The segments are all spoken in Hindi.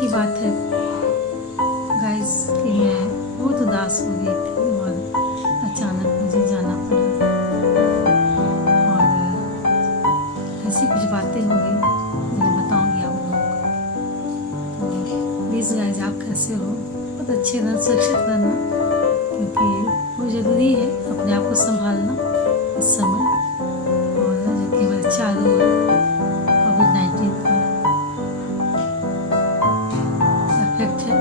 की बात है गाइस कि मैं बहुत उदास हो गई थी और अचानक मुझे जाना पड़ा और ऐसी कुछ बातें हो गई जो मैं बताऊंगी आप लोगों को। प्लीज़ गाइस, आप कैसे हो? बहुत अच्छे रहना, सुरक्षित रहना, क्योंकि बहुत ज़रूरी है अपने आप को संभालना इस समय। और जबकि हमारे चारों ओर कोविड-19 का इफेक्ट है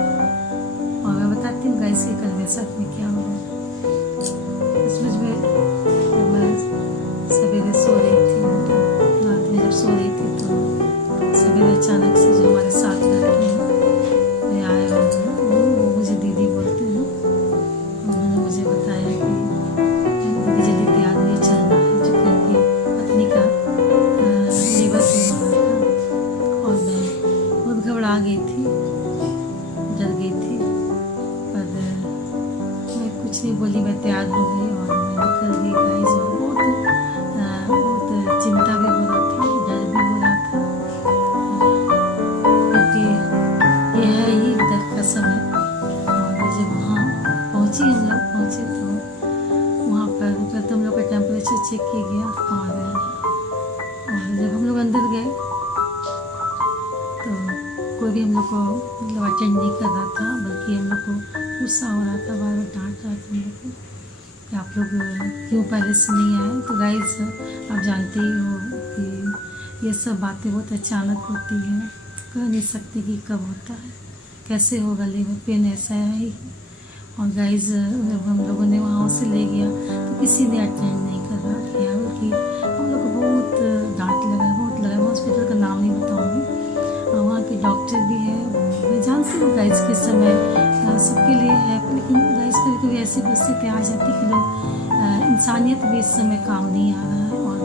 और मैं बताती हूँ गाइस कि कल मेरे साथ में क्या हुआ। इसमें जब मैं सवेरे सो रही थी, रात में जब सो रही थी तो सवेरे अचानक से जो हमारे साथ रहते हैं वे आए और वो मुझे दीदी बोलते हैं। उन्होंने मुझे बताया कि दीदी जल्दी तैयार नहीं चलना है, जो कि उनकी पत्नी का लीवर फेल हो रहा था और मैं बहुत घबरा गई थी, डर गई थी, पर मैं कुछ नहीं बोली। मैं तैयार हो गई और मैं निकल गई गाइस। और बहुत चिंता भी हो रहा था, डर भी हो रहा था, क्योंकि ये है ही डर का समय। और जब वहाँ पहुँचे तो वहाँ पर पहले हम लोग का टेम्परेचर चेक किया गया और जब हम लोग अंदर गए तो कोई भी हम लोग को मतलब अटेंड नहीं कर रहा था, बल्कि हम लोग को गुस्सा हो रहा था, बार बार डांट रहा था हम लोग को कि आप लोग क्यों पहले से नहीं आए। तो गाइस, आप जानते ही हो कि ये सब बातें बहुत अचानक होती हैं, कह नहीं सकते कि कब होता है, कैसे होगा। लीवर पेन ऐसा है ही। और गाइस, जब हम लोगों ने वहाँ से ले गया तो किसी ने अटेंड नहीं कर रहा था, बल्कि हम लोग को बहुत डांट लगा, बहुत लगा। मैं हॉस्पिटल का नाम नहीं बताऊँगी। वहाँ के डॉक्टर भी है, मैं जानती हूँ गाइस के समय सबके लिए है, लेकिन गाइस कभी कभी ऐसी परिस्थिति आ जाती है कि लोग इंसानियत भी इस समय काम नहीं आ रहा है और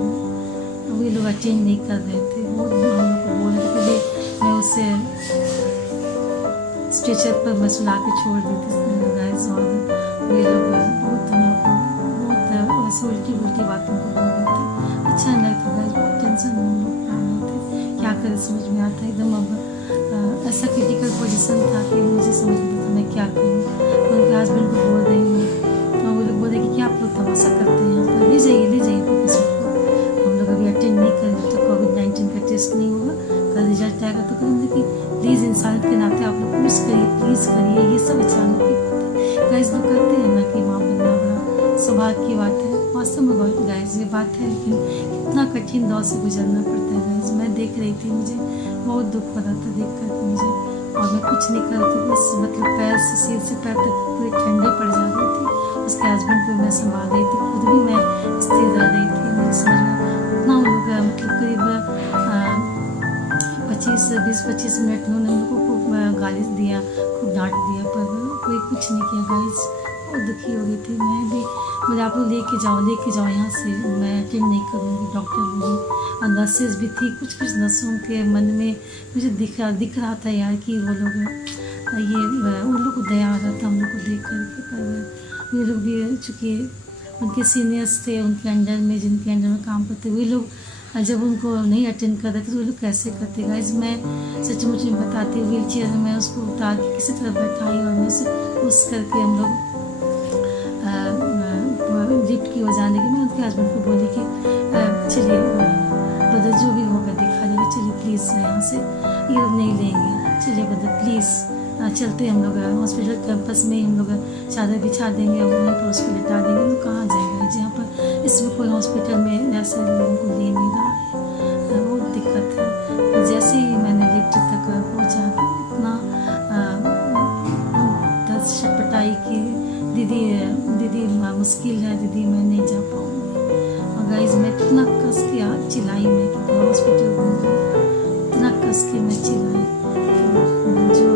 वे लोग अटेंड नहीं कर रहे थे। वो हम लोग को बोल रहे थे कि मैं उसे स्ट्रेचर पर मैं सुला के छोड़ दी थी गाइस। और वे लोग बहुत हम लोग को बहुत ऐसे उल्टी बातों को बोल रहे थे। अच्छा नहीं लगता गाइस, बहुत टेंशन में हम लोग आ रहे थे, क्या करें समझ में आता एकदम। अब ऐसा क्रिटिकल पोजीशन था कि मुझे समझ नहीं आता मैं क्या करूँ। तो उनके हस्बैंड को बोल रही हूँ और वो लोग बोल रहे कि क्या आप लोग तमाशा करते हैं, यहाँ पर ले जाइए पेशेंट को। हम लोग अभी अटेंड नहीं करेंगे तो कोविड-19 का टेस्ट नहीं होगा, कल रिजल्ट आएगा तो करेंगे कि प्लीज़ इंसानियत के नाते आप लोग प्लीज़ करिए, प्लीज़ करिए। ये सब अचानक की बातें गाइस लोग करते हैं ना कि माँ बनना बड़ा सौभाग्य की बात है। वास्तव में गाइस ये बात है, लेकिन कितना कठिन दौर से गुजरना पड़ता है गाइस। मैं देख रही थी, मुझे बहुत दुख हो रहा था देख कर मुझे, और मैं कुछ नहीं कर रही थी, बस मतलब पैर से सिर से पैर तक पूरी ठंडी पड़ जा रही थी। उसके हस्बैंड को मैं संभाल रही थी, खुद भी मैं स्थिर रह रही थी। मुझे समझ में उतना उन लोग मतलब करीब 20-25 मिनट में उन्होंने लोगों को गाली दिया, खूब डांट दिया, पर कोई कुछ नहीं किया गाइस। बहुत दुखी हो गई थी मैं भी। मुझे आप लोग लेके जाओ यहाँ से, मैं अटेंड नहीं करूँगी। डॉक्टर लोग और नर्सेज भी थी, कुछ नर्सों के मन में मुझे दिख रहा था यार कि वो लोग उन लोग को दया आ रहा था हम लोग को देख करके। पर वे लोग भी चूँकि उनके सीनियर्स थे, उनके अंडर में जिनके अंडर में काम करते, वे लोग जब उनको नहीं अटेंड कर रहे थे तो वो लोग कैसे करते गाइस। मैं सचमुच में बताती हूँ, व्हील चेयर में मैं उसको उतार के किसी तरह बैठाई और मैं उसे पुश करके हम लोग लिफ्ट की ओर जाने की। मैं उनके हस्बैंड को बोली कि चलिए ब्रदर जो भी होगा दिखा देंगे, चलिए प्लीज़ यहाँ से ये लोग नहीं लेंगे, चलिए ब्रदर प्लीज़ चलते हम लोग हॉस्पिटल कैंपस में हम लोग चादर बिछा देंगे और वहीं पर उसको लिटा देंगे। तो कहाँ जाएगा जहाँ पर इसमें कोई हॉस्पिटल में ऐसे लोगों को ले नहीं रहा है, बहुत दिक्कत है। जैसे ही मैंने लिफ्ट तक पहुँचा इतना दस छटपटाई की, दीदी मुश्किल है दीदी, मैं नहीं जा पाऊँगी। और गाइस मैं इतना कस के चिल्लाई, मैं कि हॉस्पिटल घूम गई, इतना कस के मैं चिल्लाई। जो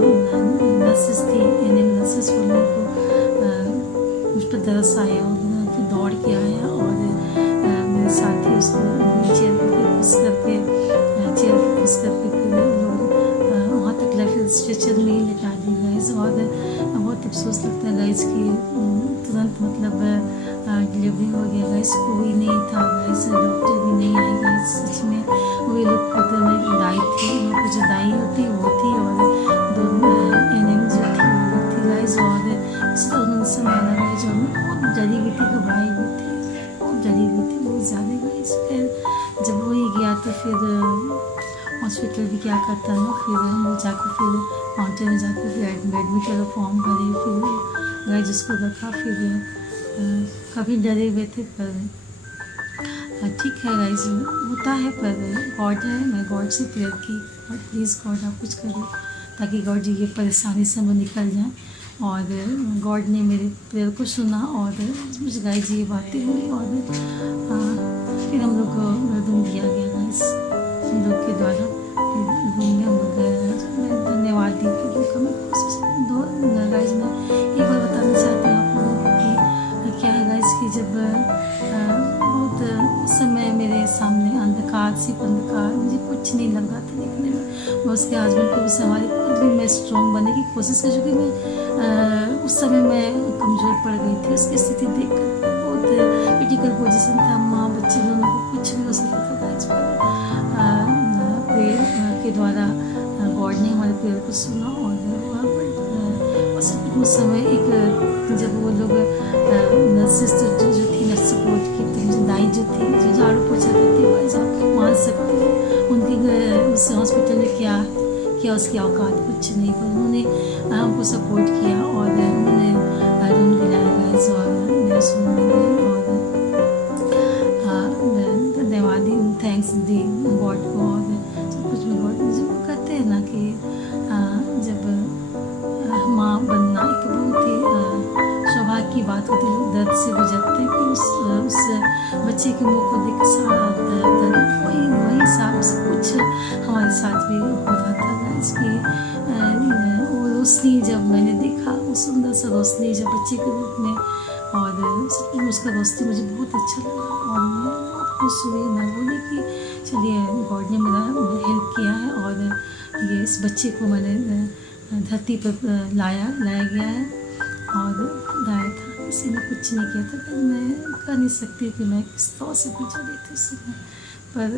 नर्सेस थी, नर्सेस वो लोगों को मुझ पर तरस आया और फिर दौड़ के आया और मेरे साथी उसको चेयर पर पुश करके फिर लोग वहाँ तक फिर स्ट्रेचर में ही लेटा दी गाइस। और बहुत अफसोस लगता है गाइस कि तुरंत मतलब डिलीवरी हो गया गाइस, कोई नहीं था गाइस, डॉक्टर भी नहीं आए गाइस। सच में वे लोग खुद में दाई थी, जो दाई होती वो थी और 2 ज़्यादा गाइस। फिर जब वही गया तो फिर हॉस्पिटल भी क्या करता ना, फिर हम लोग जाकर फिर काउंटर में जाकर फिर एडमिट वाला फॉर्म भरे, फिर गाइस जिसको रखा, फिर काफ़ी डरे हुए थे, पर ठीक है गाइस, होता है, पर गॉड है। मैं गॉड से प्रेयर की, और प्लीज़ गॉड आप कुछ करिए ताकि गॉड जी ये परेशानी से हम निकल जाएं। और गॉड ने मेरे प्रेयर को सुना, और मुझे गाइस ये बातें हुई, और फिर हम लोग को रूम दिया गया गाइस हम लोग के द्वारा। फिर रूम में हम लोग गए। मैं धन्यवाद दी क्योंकि मैं कोशिश दो गाइस मैं एक बार बताना चाहती हूँ आप लोगों को कि क्या है गाइस कि जब बहुत समय मेरे सामने अंधकार, सिर्फ अंधकार, मुझे कुछ नहीं लग रहा था देखने में। मैं उसके हस्बैंड को भी हमारी खुद भी मैं स्ट्रॉन्ग बनने की कोशिश कर चुकी। मैं उस समय मैं कमज़ोर पड़ गई थी, उसकी स्थिति देख कर बहुत क्रिटिकल पोजीशन था। माँ बच्चे दोनों को कुछ भी हो सकता था गाइस, पर प्रेयर के द्वारा गॉड ने हमारे प्रेयर को सुना। और उस समय एक जब वो लोग सिस्टर जो थी ना सपोर्ट की थी, जो दाई जो थी, जो झाड़ू पोछा करती है, भाई साहब की मान सकती है उनकी उस हॉस्पिटल में क्या उसकी औकात कुछ नहीं, पर उन्होंने हमको सपोर्ट किया और उन्होंने रूम दिलाया गाइस। और मैं उस रूम में गई और धन्यवाद दी, थैंक्स दी गॉड को। और सब कुछ में गॉड मुझे वो कहते हैं ना कि जब माँ बनना एक बहुत ही सौभाग्य की बात होती है। दर्द से गुजरते हैं कि उस बच्चे के मुंह को देख सारा दर्द वही साफ कुछ हमारे साथ भी हो रहा था गाइस कि वो रोशनी जब मैंने देखा, वो सुंदर सा रोशनी जब बच्चे के रूप में, और उसका रोशनी मुझे बहुत अच्छा लगा और मैं बहुत खुश हुई। मैं बोली कि चलिए गॉड ने मेरा हेल्प किया है और ये इस बच्चे को मैंने धरती पर लाया गया है। और खुदाया था, किसी ने कुछ नहीं किया था, पर मैं कह नहीं सकती कि मैं किस तरह से गुजरी थी उस समय, पर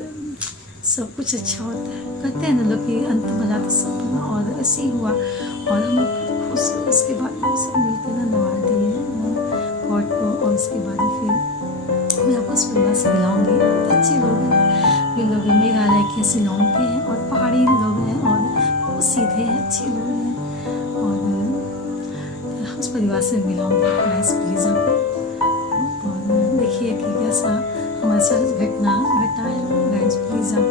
सब कुछ अच्छा होता है। कहते हैं ना लोग कि अंत भला तो सब भला, और ऐसे ही हुआ। और हम खुश उसके बाद सब मिलकर धन्यवाद दिए गॉड को। और उसके बाद फिर मैं आपको उस परिवार से मिलाऊंगी। बहुत अच्छे लोग हैं, वे लोग मेघालय के शिलोंग के हैं और पहाड़ी लोग हैं और बहुत सीधे हैं, अच्छे लोग हैं। और उस परिवार से मिलाऊंगी गाइस, प्लीज़ आप। और देखिए कि कैसा हमारे साथ घटना घटा है गाइस, प्लीज़ आप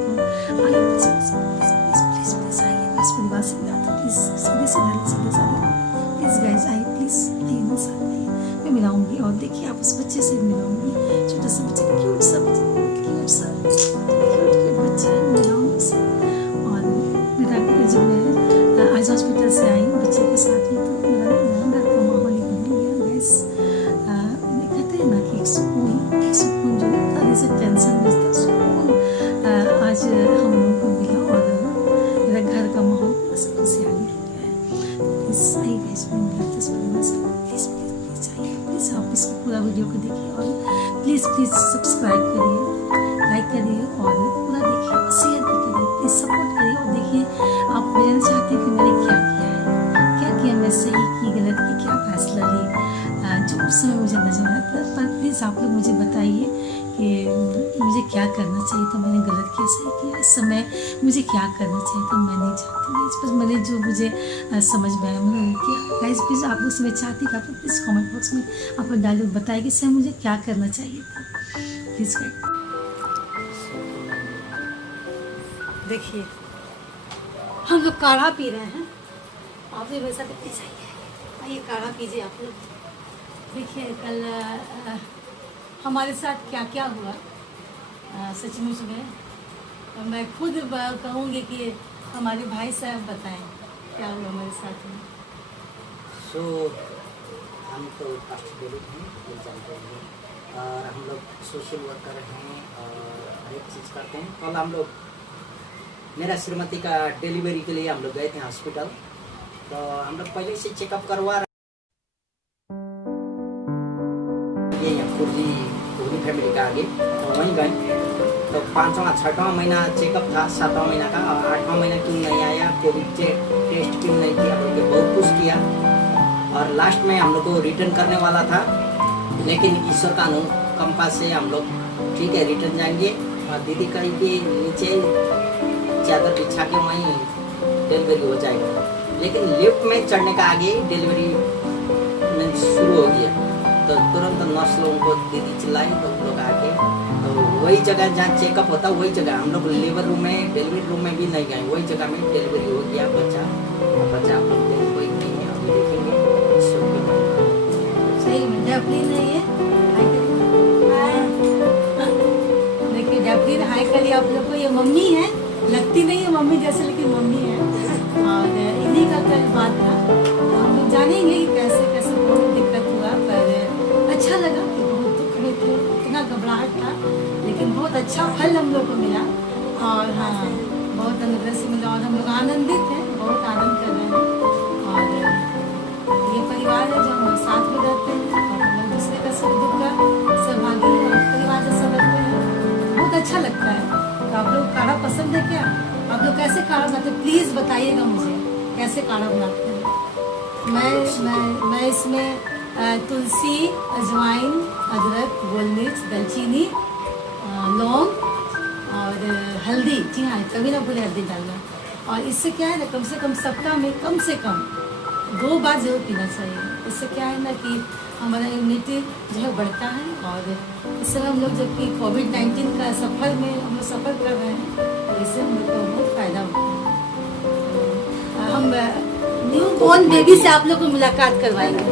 आइए, प्लीज़ आइए इस परिवार से मिला दो प्लीज़, सीधे प्लीज़ गाइस आइए, प्लीज़ आइए मेरे साथ आइए, मैं मिलाऊंगी। और देखिए आप उस बच्चे से मिलाऊंगी, छोटा सा बच्चा, क्यूट सा बच्चा है, मिलाऊंगी उससे। और मेरा जब मैं आज हॉस्पिटल से आई बच्चे के साथ में, तो मेरा घर का माहौल ही बन गया गाइस। कहते हैं ना कि एक सुकून जो तरह से टेंशन में सुकून आज हम लोगों को मिला। और मेरा घर का माहौल बस खुशहाली हो गया है। प्लीज़ आइए गाइस, मैं मिलाती इस परिवार से, प्लीज़ आइए, प्लीज़ आप इसको पूरा वीडियो को देखिए और प्लीज़ सब्सक्राइब करिए, लाइक करिए और पूरा देखिए, शेयर भी करिए, प्लीज़ सपोर्ट करिए। और देखिए आप जानना चाहते हैं कि मैंने क्या किया मैं सही की गलत की, क्या फैसला ली जो उस समय मुझे नजर आया। पर प्लीज़ आप लोग मुझे बताइए कि मुझे क्या करना चाहिए था, मैंने गलत किया सही किया, इस समय मुझे क्या करना चाहिए था, मैं नहीं चाहती गाइस, बस मैंने जो मुझे समझ में आया मैंने किया गाइस। प्लीज़ आप लोग से मैं चाहती कि आप लोग प्लीज़ कमेंट बॉक्स में आप लोग डालिए, बताइए कि इससे मुझे क्या करना चाहिए था प्लीज़। देखिए हम लोग काढ़ा पी रहे हैं, आप भी वैसा प्लीज़ आइए काढ़ा पीजिए आप लोग। देखिए कल हमारे साथ क्या क्या हुआ, सचमुच में मैं खुद कहूँगी कि हमारे भाई साहब बताएं क्या हुआ हमारे साथ में। सो हम तो पास्टर हैं, जानते हैं, और हम लोग सोशल वर्कर हैं और हर एक चीज़ करते हैं। कल हम लोग मेरा श्रीमती का डिलीवरी के लिए हम लोग गए थे हॉस्पिटल, तो हम लोग पहले से चेकअप करवा पूरी फैमिली का आगे, तो वहीं गए। तो 5वां 6वां महीना चेकअप था, 7वां महीना का, और 8वां महीना क्यों नहीं आया, कोविड टेस्ट क्यों नहीं किया, बोल के बहुत कुछ किया। और लास्ट में हम लोग को रिटर्न करने वाला था, लेकिन ईश्वर का अनुकंपा से हम लोग ठीक है रिटर्न जाएंगे और दीदी कहेंगे नीचे चादर बिछा के वहीं डिलीवरी हो जाएगा। लेकिन लिफ्ट में चढ़ने का आगे डिलीवरी शुरू हो गया तो तुरंत नर्स लोगों को दीदी चिल्लाई तो हम लोग आके तो वही जगह जहाँ चेकअप होता वही जगह हम लोग लेबर रूम में डिलीवरी रूम में भी नहीं गए, वही जगह में डिलीवरी हो गया बच्चा आप लोग कोई नहीं है अभी देखेंगे। सही में डबलिन है ये। देखिए डबलिन हाई करिए आप लोग को। ये मम्मी है, लगती नहीं है मम्मी जैसे लेकिन मम्मी है। और इन्हीं का कल बात था तो हम लोग जानेंगे कि कैसे कैसे बहुत दिक्कत हुआ, पर अच्छा लगा कि बहुत दुख में थे, इतना घबराहट था लेकिन बहुत अच्छा फल हम लोग को मिला। और हाँ बहुत अनुग्रह से मिला और हम लोग आनंदित हैं, बहुत आनंद कर रहे हैं। और ये परिवार है जो हम लोग साथ में रहते हैं और हम लोग दूसरे का सुख दुख का सहभागी है, परिवार जैसा लगते हैं, बहुत अच्छा लगता है। तो आप लोग काढ़ा पसंद है क्या? आप लोग कैसे काढ़ा बनाते हैं प्लीज़ बताइएगा मुझे, कैसे काढ़ा बनाते हैं। मैं इसमें तुलसी, अजवाइन, अदरक, गोल मिर्च, दालचीनी, लौंग और हल्दी, जी हाँ कभी ना भूले हल्दी डालना। और इससे क्या है ना कम से कम सप्ताह में कम से कम 2 बार जरूर पीना चाहिए। इससे क्या है ना कि हमारा इम्यूनिटी जो है बढ़ता है। और इस समय हम लोग जबकि कोविड-19 का सफ़र में हम लोग सफ़र कर रहे हैं तो इससे हम लोग को बहुत फ़ायदा होता है। हम न्यू बॉर्न बेबी से आप लोग को मुलाकात करवाएंगे।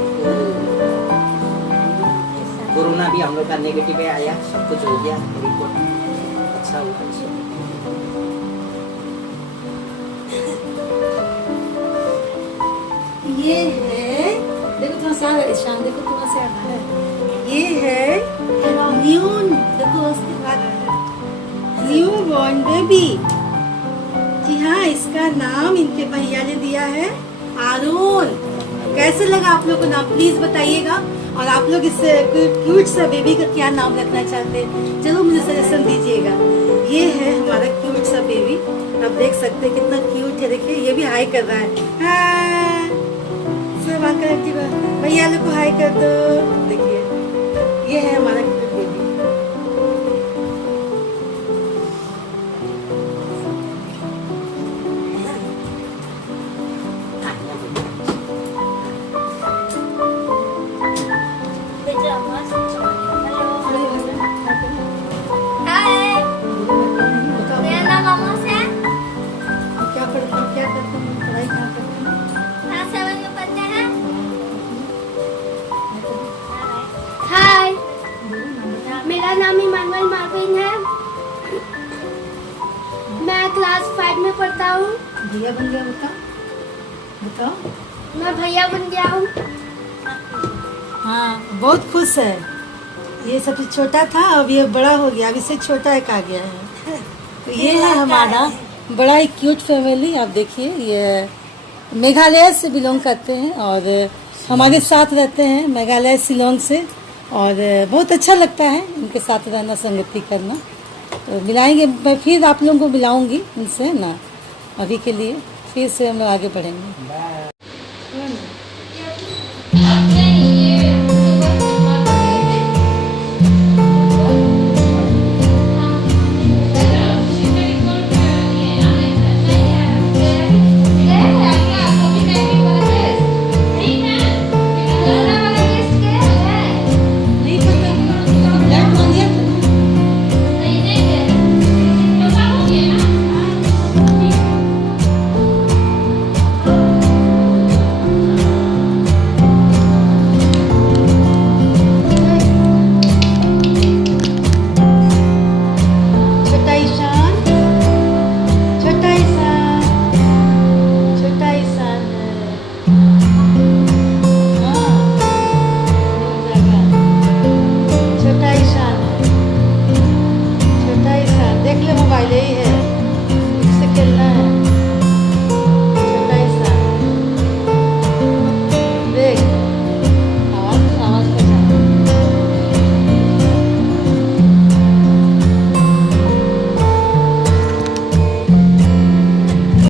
कोरोना भी हम लोग का नेगेटिव आया, सब कुछ हो गया, रिपोर्ट अच्छा हुआ। ये है देखो थोड़ा सा ईशान, देखो थोड़ा सा है, ये है न्यू, देखो उसके बाद न्यू बॉर्न बेबी। जी हाँ इसका नाम इनके भैया ने दिया है आरोन। कैसे लगा आप लोग को नाम प्लीज बताइएगा। और आप लोग इस क्यूट सा बेबी का क्या नाम रखना चाहते हैं जरूर मुझे सजेशन दीजिएगा। ये है हमारा क्यूट सा बेबी, आप देख सकते हैं कितना क्यूट है। देखिए ये भी हाई कर रहा है, हाय सब अंकल भैया लोग को हाई कर दो। देखिए ये है हमारा क्यूट बेबी। मेरा नाम इमानुअल मार्विन है, मैं क्लास 5 में पढ़ता हूँ। भैया बन गया, बताओ मैं भैया बन गया हूँ। हाँ बहुत खुश है। ये सबसे छोटा था अब ये बड़ा हो गया, अब इससे छोटा एक आ गया है। तो ये है हमारा बड़ा ही क्यूट फैमिली। आप देखिए ये मेघालय से बिलोंग करते हैं और हमारे साथ रहते हैं मेघालय शिलोंग से। और बहुत अच्छा लगता है इनके साथ रहना, संगति करना। तो मिलाएंगे, मैं फिर आप लोगों को मिलाऊंगी इनसे ना। अभी के लिए फिर से हम लोग आगे बढ़ेंगे।